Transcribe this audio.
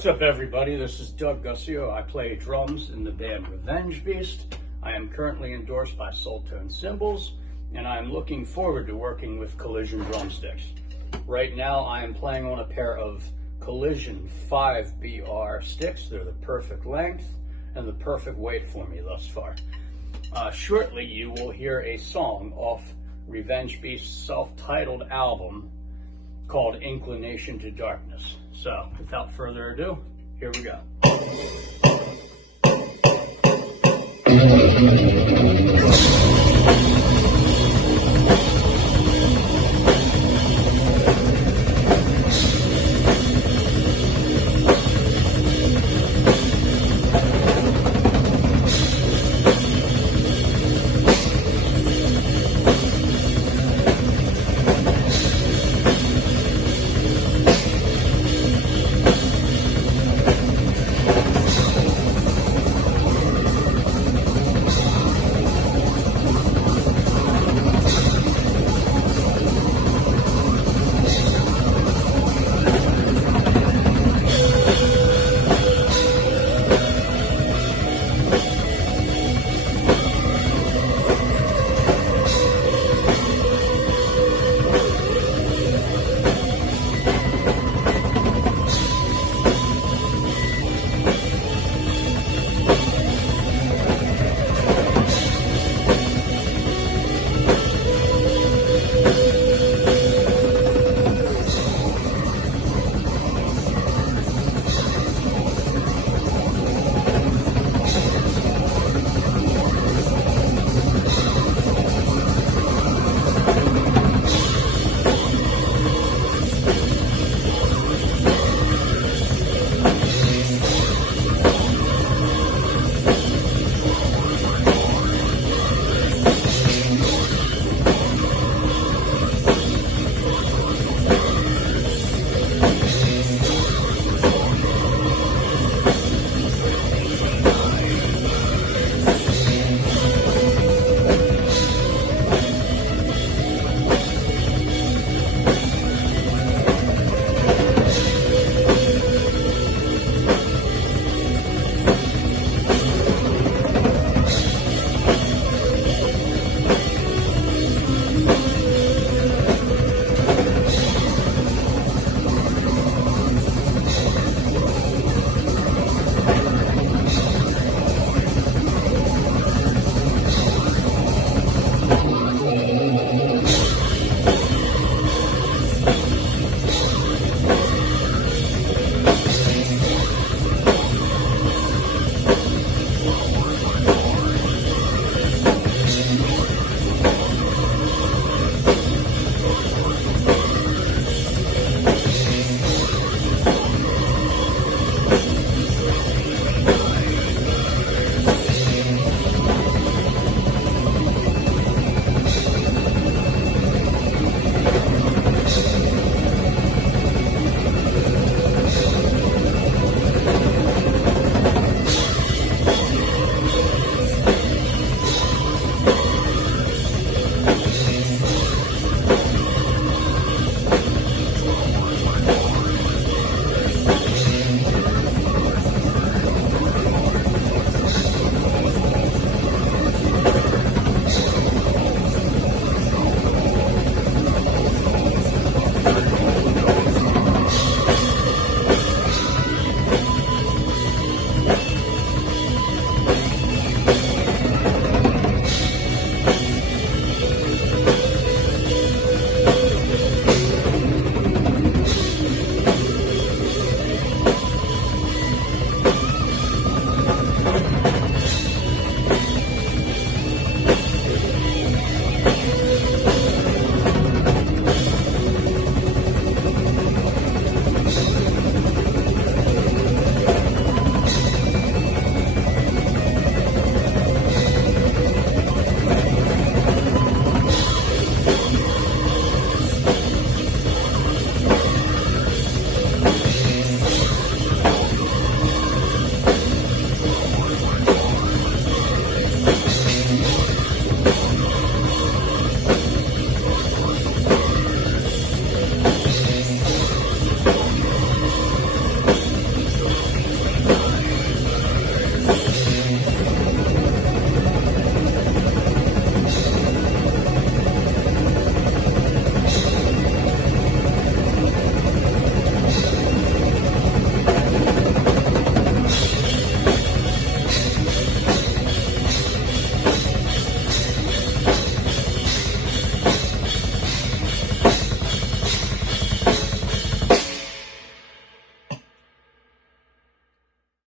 What's up, everybody? This is Doug Gussio. I play drums in the band Revenge Beast. I am currently endorsed by Soul Tone Cymbals, and I am looking forward to working with Collision Drumsticks. Right now, I am playing on a pair of Collision 5BR sticks. They're the perfect length and the perfect weight for me thus far. Shortly, you will hear a song off Revenge Beast's self-titled album called Inclination to Darkness. So, without further ado, here we go.